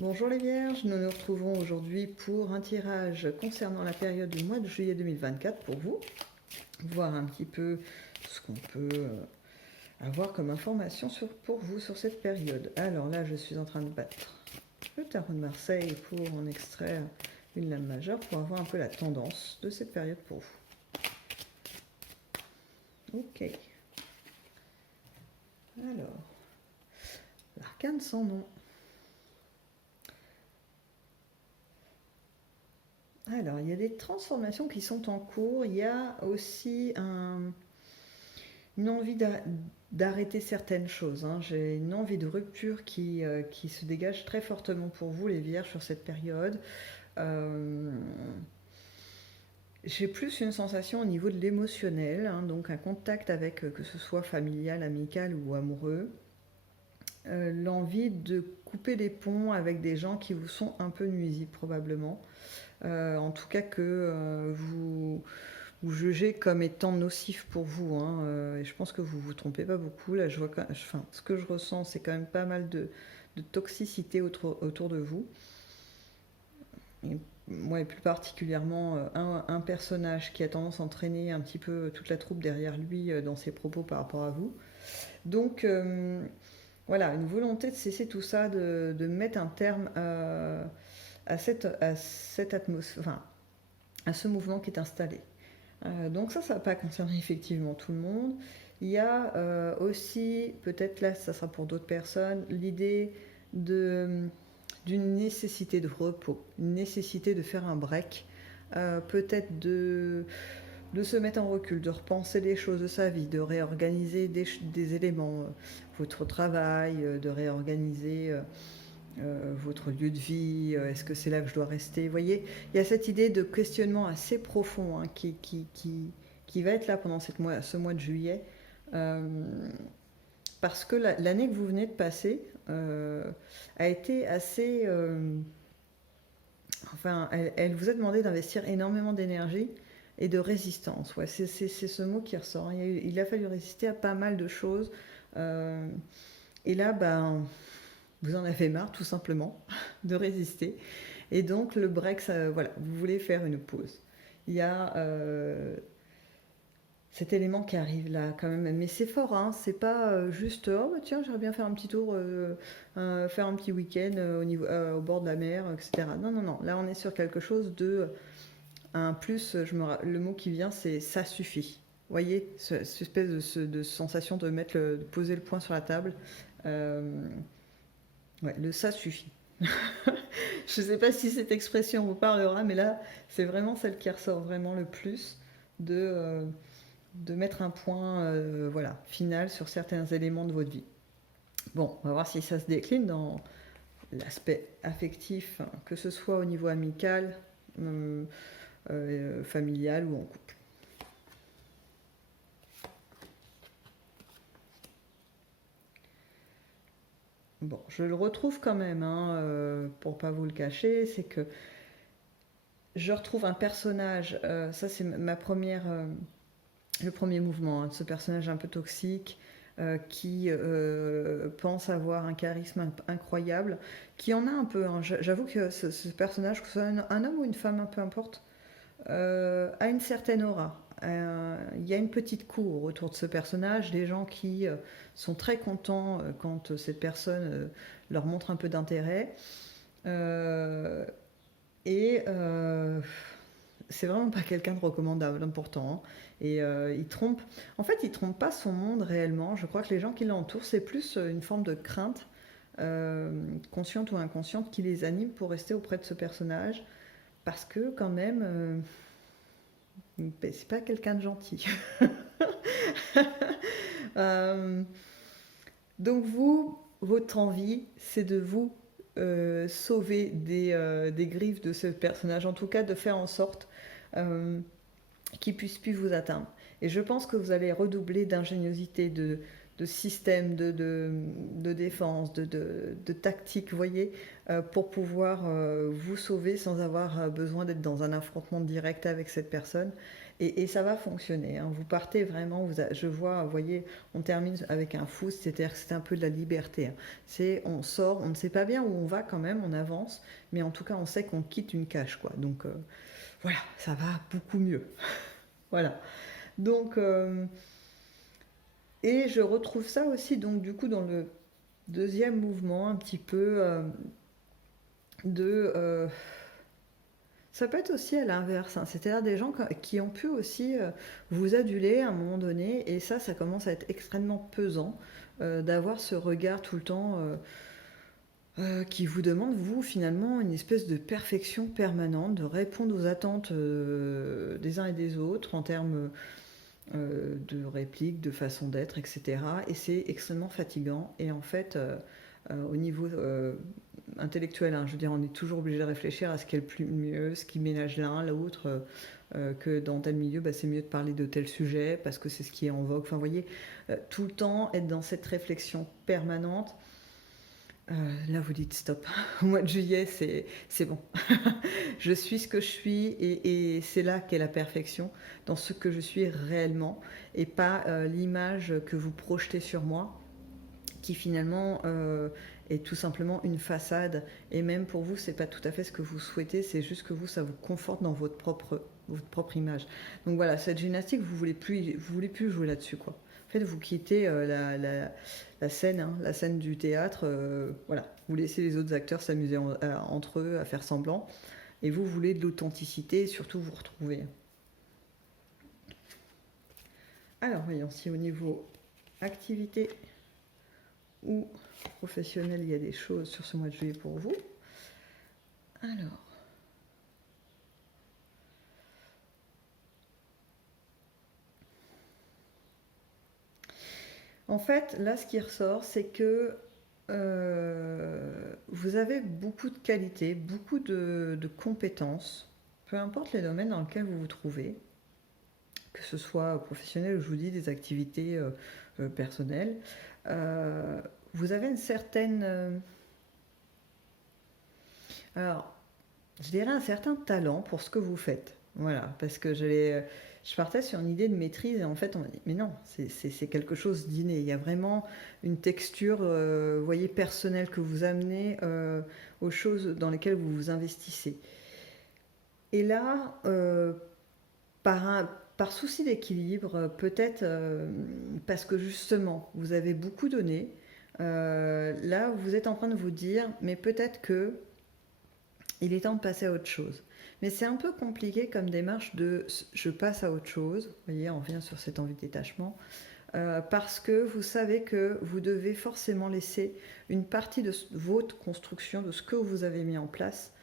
Bonjour les Vierges, nous nous retrouvons aujourd'hui pour un tirage concernant la période du mois de juillet 2024 pour vous, voir un petit peu ce qu'on peut avoir comme information pour vous sur cette période. Alors là, je suis en train de battre le tarot de Marseille pour en extraire une lame majeure pour avoir un peu la tendance de cette période pour vous. Ok. Alors, l'arcane sans nom. Alors, il y a des transformations qui sont en cours. Il y a aussi une envie d'arrêter certaines choses, hein. J'ai une envie de rupture qui se dégage très fortement pour vous, les Vierges, sur cette période. Euh, j'ai plus une sensation au niveau de l'émotionnel, hein, donc un contact avec, que ce soit familial, amical ou amoureux. L'envie de couper des ponts avec des gens qui vous sont un peu nuisibles probablement. En tout cas que vous jugez comme étant nocif pour vous, hein, et je pense que vous vous trompez pas beaucoup. Là, je vois enfin, ce que je ressens, c'est quand même pas mal de toxicité autour de vous. Et moi, et plus particulièrement, un personnage qui a tendance à entraîner un petit peu toute la troupe derrière lui dans ses propos par rapport à vous. Donc, voilà, une volonté de cesser tout ça, de mettre un terme à cette atmosphère, enfin, à ce mouvement qui est installé. Donc ça va pas concerner effectivement tout le monde. Il y a aussi, peut-être là, ça sera pour d'autres personnes, l'idée d'une nécessité de repos, une nécessité de faire un break, peut-être de se mettre en recul, de repenser les choses de sa vie, de réorganiser des éléments, votre travail, de réorganiser votre lieu de vie, est-ce que c'est là que je dois rester. Vous voyez, il y a cette idée de questionnement assez profond, hein, qui va être là pendant ce mois de juillet. Euh, Parce que l'année que vous venez de passer a été assez... enfin, elle vous a demandé d'investir énormément d'énergie et de résistance. Ouais, c'est ce mot qui ressort. Il a fallu résister à pas mal de choses. Euh, et là, ben, vous en avez marre tout simplement de résister. Et donc le break, ça, voilà, vous voulez faire une pause. Il y a cet élément qui arrive là quand même, mais c'est fort, hein. C'est pas juste oh bah tiens j'aimerais bien faire un petit tour, faire un petit week-end au bord de la mer, etc. Non non non, là on est sur quelque chose de un plus. Le mot qui vient c'est ça suffit. Vous voyez, cette espèce de sensation de de poser le point sur la table. Euh, ouais, le ça suffit. Je ne sais pas si cette expression vous parlera, mais là, c'est vraiment celle qui ressort vraiment le plus de mettre un point voilà, final sur certains éléments de votre vie. Bon, on va voir si ça se décline dans l'aspect affectif, hein, que ce soit au niveau amical, familial ou en couple. Bon, je le retrouve quand même, hein, pour pas vous le cacher, c'est que je retrouve un personnage, ça c'est le premier mouvement, hein, de ce personnage un peu toxique, qui pense avoir un charisme incroyable, qui en a un peu, hein. J'avoue que ce personnage, que ce soit un homme ou une femme, peu importe, a une certaine aura. Il y a une petite cour autour de ce personnage, des gens qui sont très contents quand cette personne leur montre un peu d'intérêt. Euh, et c'est vraiment pas quelqu'un de recommandable, important, hein. Et il trompe. En fait, il trompe pas son monde réellement. Je crois que les gens qui l'entourent, c'est plus une forme de crainte, consciente ou inconsciente, qui les anime pour rester auprès de ce personnage. Parce que, quand même, c'est pas quelqu'un de gentil. Euh, donc, votre envie, c'est de vous sauver des griffes de ce personnage. En tout cas, de faire en sorte qu'il puisse plus vous atteindre. Et je pense que vous allez redoubler d'ingéniosité, de système de défense, de tactique, vous voyez, pour pouvoir vous sauver sans avoir besoin d'être dans un affrontement direct avec cette personne. Et ça va fonctionner, hein. Vous partez vraiment, je vois, vous voyez, on termine avec un fou, c'est-à-dire que c'est un peu de la liberté, hein. C'est, on sort, on ne sait pas bien où on va quand même, on avance, mais en tout cas, on sait qu'on quitte une cage, quoi. Donc voilà, ça va beaucoup mieux. Voilà. Donc, et je retrouve ça aussi, donc du coup, dans le deuxième mouvement, un petit peu de... ça peut être aussi à l'inverse, hein. C'est-à-dire des gens qui ont pu aussi vous aduler à un moment donné, et ça commence à être extrêmement pesant d'avoir ce regard tout le temps qui vous demande, vous, finalement, une espèce de perfection permanente, de répondre aux attentes des uns et des autres en termes de répliques, de façon d'être, etc. Et c'est extrêmement fatigant. Et en fait, au niveau intellectuel, hein, je veux dire, on est toujours obligé de réfléchir à ce qui est le plus mieux, ce qui ménage l'un, l'autre, que dans tel milieu, bah, c'est mieux de parler de tel sujet parce que c'est ce qui est en vogue. Enfin, vous voyez, tout le temps être dans cette réflexion permanente. Là, vous dites stop. Au mois de juillet, c'est bon. Je suis ce que je suis et c'est là qu'est la perfection, dans ce que je suis réellement et pas l'image que vous projetez sur moi, qui finalement est tout simplement une façade. Et même pour vous, c'est pas tout à fait ce que vous souhaitez, c'est juste que vous, ça vous conforte dans votre propre image. Donc voilà, cette gymnastique, vous voulez plus jouer là-dessus, quoi. En fait, vous quittez la scène, hein, la scène du théâtre. Voilà, vous laissez les autres acteurs s'amuser entre eux, à faire semblant. Et vous voulez de l'authenticité et surtout vous retrouver. Alors, voyons si au niveau activité ou professionnel, il y a des choses sur ce mois de juillet pour vous. Alors. En fait, là, ce qui ressort, c'est que vous avez beaucoup de qualités, beaucoup de compétences, peu importe les domaines dans lesquels vous vous trouvez, que ce soit professionnel ou je vous dis des activités personnelles. Vous avez une certaine... alors, je dirais un certain talent pour ce que vous faites. Voilà, parce que je partais sur une idée de maîtrise et en fait on m'a dit mais non, c'est quelque chose d'inné. Il y a vraiment une texture, vous voyez, personnelle que vous amenez aux choses dans lesquelles vous vous investissez. Et là, par souci d'équilibre, peut-être parce que justement vous avez beaucoup donné, là vous êtes en train de vous dire mais peut-être que il est temps de passer à autre chose. Mais c'est un peu compliqué comme démarche de je passe à autre chose. Vous voyez, on revient sur cette envie de détachement. Parce que vous savez que vous devez forcément laisser une partie de votre construction, de ce que vous avez mis en place.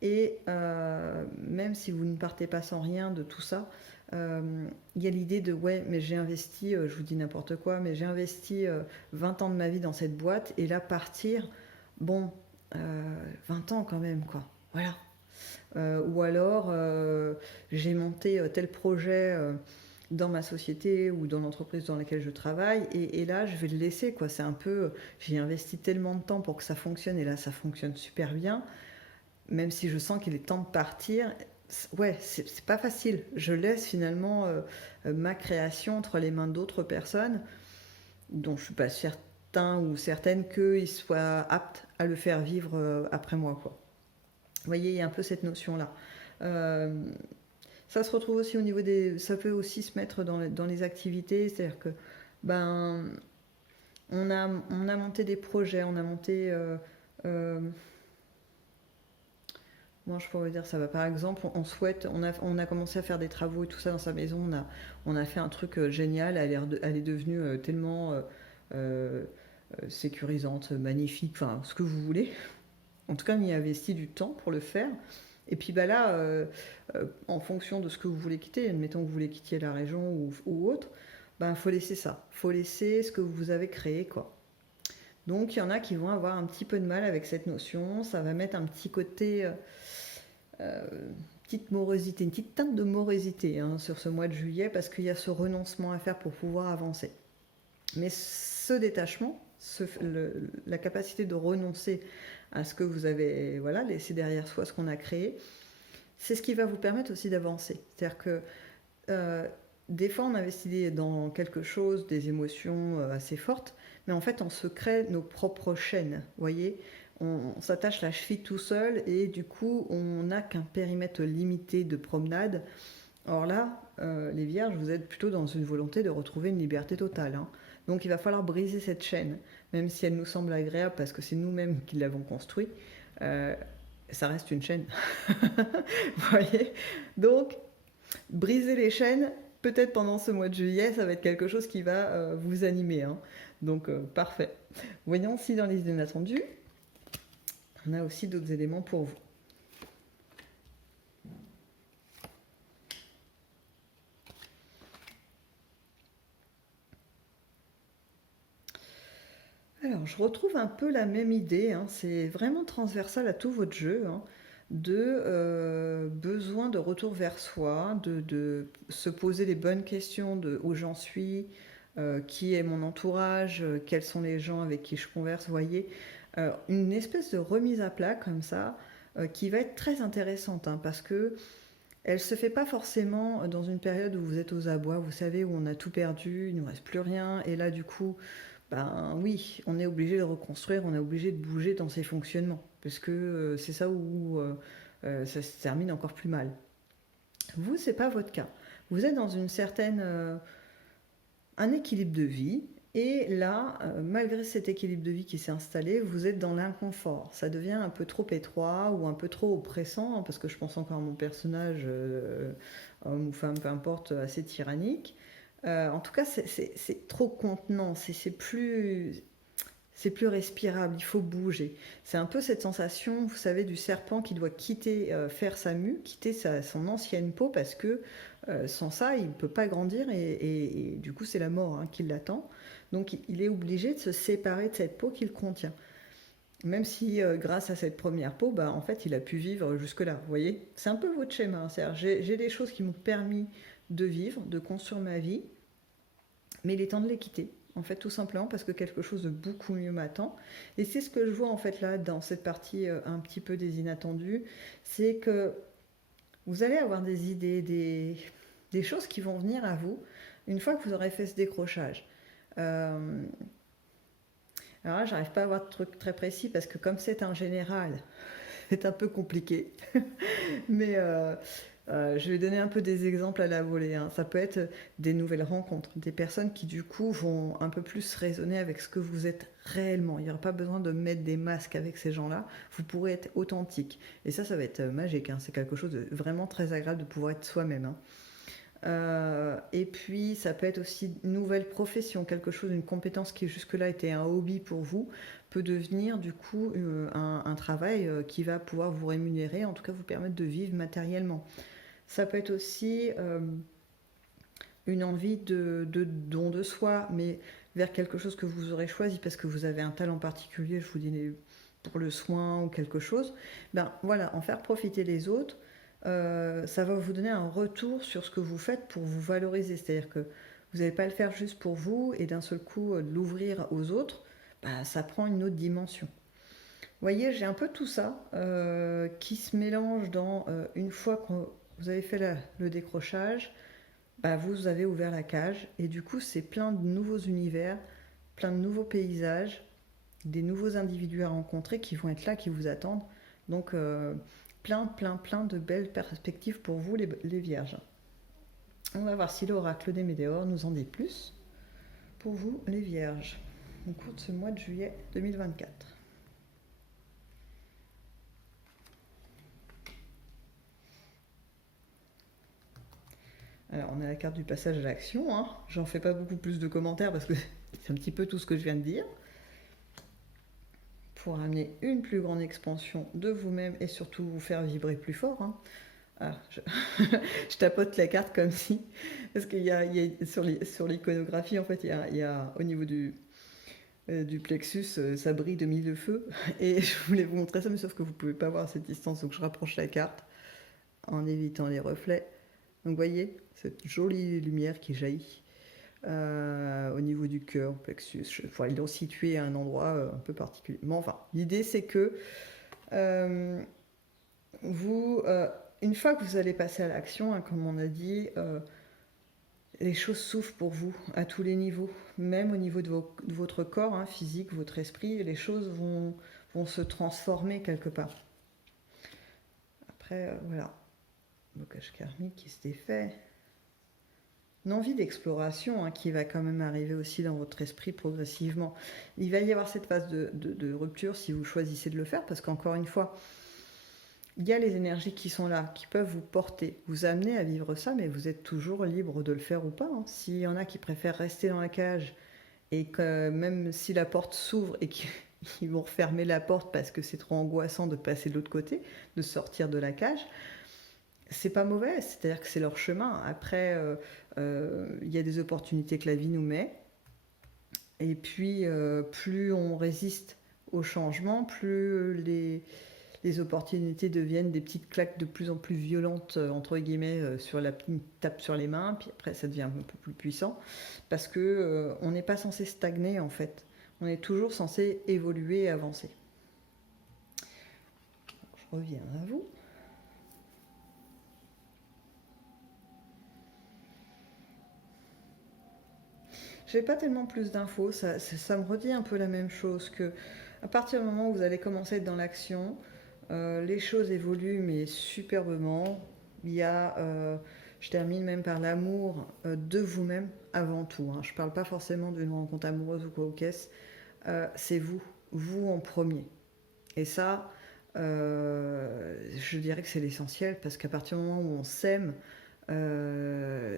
Et même si vous ne partez pas sans rien de tout ça, il y a l'idée de ouais, mais j'ai investi, je vous dis n'importe quoi, mais j'ai investi 20 ans de ma vie dans cette boîte et là partir, bon, 20 ans quand même, quoi. Voilà. Ou alors, j'ai monté tel projet dans ma société ou dans l'entreprise dans laquelle je travaille, et là, je vais le laisser, quoi. C'est un peu, j'ai investi tellement de temps pour que ça fonctionne, et là, ça fonctionne super bien, même si je sens qu'il est temps de partir. Ouais, c'est pas facile. Je laisse finalement ma création entre les mains d'autres personnes, dont je suis pas certain ou certaine qu'ils soient aptes à le faire vivre après moi, quoi. Vous voyez, il y a un peu cette notion-là. Euh, Ça se retrouve aussi au niveau des... Ça peut aussi se mettre dans les activités, c'est-à-dire que ben, on a monté des projets, on a monté... moi, je pourrais dire ça. Va. Par exemple, on a commencé à faire des travaux et tout ça dans sa maison. On a fait un truc génial. Elle est devenue tellement euh, sécurisante, magnifique, enfin, ce que vous voulez. En tout cas, on y a investi du temps pour le faire. Et puis bah là, en fonction de ce que vous voulez quitter, admettons que vous voulez quitter la région ou autre, ben faut laisser ça. Faut laisser ce que vous avez créé, quoi. Donc il y en a qui vont avoir un petit peu de mal avec cette notion. Ça va mettre un petit côté, petite morosité, une petite teinte de morosité hein, sur ce mois de juillet parce qu'il y a ce renoncement à faire pour pouvoir avancer. Mais ce détachement, la capacité de renoncer à ce que vous avez laissé derrière soi, ce qu'on a créé, c'est ce qui va vous permettre aussi d'avancer. C'est-à-dire que des fois, on investit dans quelque chose, des émotions assez fortes, mais en fait, on se crée nos propres chaînes. Vous voyez, on s'attache la cheville tout seul et du coup, on n'a qu'un périmètre limité de promenade. Or là, les vierges, vous êtes plutôt dans une volonté de retrouver une liberté totale. Hein. Donc il va falloir briser cette chaîne, même si elle nous semble agréable parce que c'est nous-mêmes qui l'avons construite. Ça reste une chaîne. Vous voyez. Donc, briser les chaînes, peut-être pendant ce mois de juillet, ça va être quelque chose qui va vous animer. Hein. Donc, parfait. Voyons si dans les inattendus, on a aussi d'autres éléments pour vous. Alors, je retrouve un peu la même idée, hein. C'est vraiment transversal à tout votre jeu, hein, de besoin de retour vers soi, de se poser les bonnes questions de où j'en suis, qui est mon entourage, quels sont les gens avec qui je converse, vous voyez. Une espèce de remise à plat comme ça, qui va être très intéressante, hein, parce que elle se fait pas forcément dans une période où vous êtes aux abois, vous savez, où on a tout perdu, il ne nous reste plus rien, et là du coup, ben oui, on est obligé de reconstruire, on est obligé de bouger dans ses fonctionnements, parce que c'est ça où ça se termine encore plus mal. Vous, c'est pas votre cas. Vous êtes dans une certaine un équilibre de vie. Et là, malgré cet équilibre de vie qui s'est installé, vous êtes dans l'inconfort. Ça devient un peu trop étroit ou un peu trop oppressant, hein, parce que je pense encore à mon personnage, homme ou femme, peu importe, assez tyrannique. En tout cas, c'est trop contenant, c'est plus respirable, il faut bouger. C'est un peu cette sensation, vous savez, du serpent qui doit quitter, faire sa mue, quitter son ancienne peau, parce que sans ça, il ne peut pas grandir, et du coup, c'est la mort, hein, qui l'attend. Donc, il est obligé de se séparer de cette peau qu'il contient. Même si, grâce à cette première peau, bah, en fait, il a pu vivre jusque-là, vous voyez. C'est un peu votre schéma, hein. C'est-à-dire, j'ai des choses qui m'ont permis de vivre, de construire ma vie, mais il est temps de les quitter. En fait, tout simplement parce que quelque chose de beaucoup mieux m'attend. Et c'est ce que je vois en fait là dans cette partie un petit peu des inattendus, c'est que vous allez avoir des idées, des choses qui vont venir à vous une fois que vous aurez fait ce décrochage. Alors là, j'arrive pas à avoir de truc très précis parce que comme c'est un général, c'est un peu compliqué. Mais je vais donner un peu des exemples à la volée, hein. Ça peut être des nouvelles rencontres, des personnes qui du coup vont un peu plus résonner avec ce que vous êtes réellement. Il n'y aura pas besoin de mettre des masques avec ces gens-là. Vous pourrez être authentique. Et ça va être magique, hein. C'est quelque chose de vraiment très agréable de pouvoir être soi-même, hein. Et puis ça peut être aussi une nouvelle profession, quelque chose, une compétence qui jusque-là était un hobby pour vous, peut devenir du coup un travail qui va pouvoir vous rémunérer, en tout cas vous permettre de vivre matériellement. Ça peut être aussi une envie de don de soi, mais vers quelque chose que vous aurez choisi parce que vous avez un talent particulier, je vous dis pour le soin ou quelque chose. Ben voilà, en faire profiter les autres, ça va vous donner un retour sur ce que vous faites pour vous valoriser. C'est-à-dire que vous n'allez pas le faire juste pour vous et d'un seul coup l'ouvrir aux autres, ben, ça prend une autre dimension. Vous voyez, j'ai un peu tout ça qui se mélange dans une fois que vous avez fait le décrochage, bah vous avez ouvert la cage et du coup c'est plein de nouveaux univers, plein de nouveaux paysages, des nouveaux individus à rencontrer qui vont être là, qui vous attendent. Donc plein de belles perspectives pour vous les vierges. On va voir si l'oracle des Météores nous en dit plus pour vous les vierges au cours de ce mois de juillet 2024. Alors, on a la carte du passage à l'action, hein. J'en fais pas beaucoup plus de commentaires parce que c'est un petit peu tout ce que je viens de dire. Pour amener une plus grande expansion de vous-même et surtout vous faire vibrer plus fort, hein. Ah, je tapote la carte comme si... Parce qu'il y a sur l'iconographie, en fait, il y a au niveau du plexus, ça brille de mille feux. Et je voulais vous montrer ça, mais sauf que vous pouvez pas voir à cette distance, donc je rapproche la carte en évitant les reflets. Donc vous voyez, cette jolie lumière qui jaillit. au niveau du cœur, plexus. Il faut aller le situer à un endroit un peu particulier. Mais enfin, l'idée c'est que vous, une fois que vous allez passer à l'action, hein, comme on a dit, les choses s'ouvrent pour vous à tous les niveaux, même au niveau de votre corps, hein, physique, votre esprit, les choses vont se transformer quelque part. Après, voilà, blocage karmique qui se défait. Une envie d'exploration hein, qui va quand même arriver aussi dans votre esprit progressivement. Il va y avoir cette phase de rupture si vous choisissez de le faire, parce qu'encore une fois, il y a les énergies qui sont là, qui peuvent vous porter, vous amener à vivre ça, mais vous êtes toujours libre de le faire ou pas. Hein. S'il y en a qui préfèrent rester dans la cage, et que même si la porte s'ouvre et qu'ils vont refermer la porte parce que c'est trop angoissant de passer de l'autre côté, de sortir de la cage, c'est pas mauvais, c'est-à-dire que c'est leur chemin. Après, il y a des opportunités que la vie nous met, et puis plus on résiste au changement, plus les opportunités deviennent des petites claques de plus en plus violentes, entre guillemets, sur la tape sur les mains, puis après ça devient un peu plus puissant, parce que on n'est pas censé stagner en fait. On est toujours censé évoluer et avancer. Je reviens à vous. J'ai pas tellement plus d'infos, ça me redit un peu la même chose que à partir du moment où vous allez commencer à être dans l'action, les choses évoluent mais superbement. Il y a, je termine même par l'amour de vous-même avant tout. Hein. Je parle pas forcément d'une rencontre amoureuse ou quoi au caisse. C'est vous, vous en premier. Et ça, je dirais que c'est l'essentiel parce qu'à partir du moment où on s'aime,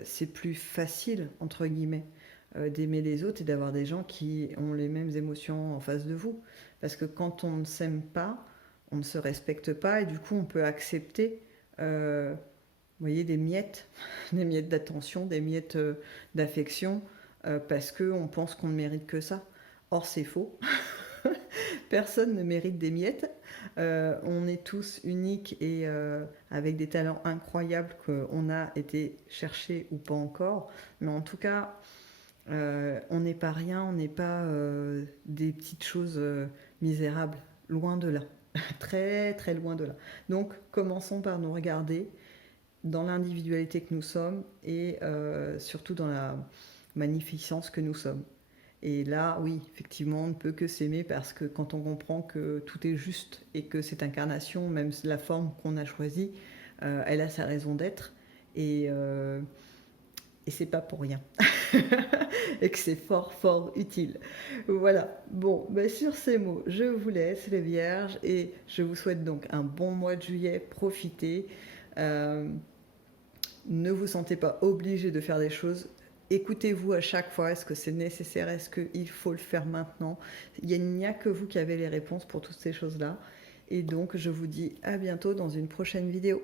c'est plus facile entre guillemets d'aimer les autres et d'avoir des gens qui ont les mêmes émotions en face de vous. Parce que quand on ne s'aime pas, on ne se respecte pas et du coup on peut accepter vous voyez, des miettes, des miettes d'attention, des miettes d'affection, parce qu'on pense qu'on ne mérite que ça. Or c'est faux. Personne ne mérite des miettes. On est tous uniques et avec des talents incroyables qu'on a été chercher ou pas encore. Mais en tout cas, on n'est pas rien, on n'est pas des petites choses misérables, loin de là, très très loin de là. Donc commençons par nous regarder dans l'individualité que nous sommes et surtout dans la magnificence que nous sommes. Et là, oui, effectivement, on ne peut que s'aimer parce que quand on comprend que tout est juste et que cette incarnation, même la forme qu'on a choisie, elle a sa raison d'être et c'est pas pour rien. Et que c'est fort, fort utile. Voilà. Bon, ben sur ces mots, je vous laisse, les vierges, et je vous souhaite donc un bon mois de juillet. Profitez. Ne vous sentez pas obligé de faire des choses. Écoutez-vous à chaque fois. Est-ce que c'est nécessaire? Est-ce qu'il faut le faire maintenant? Il n'y a que vous qui avez les réponses pour toutes ces choses-là. Et donc, je vous dis à bientôt dans une prochaine vidéo.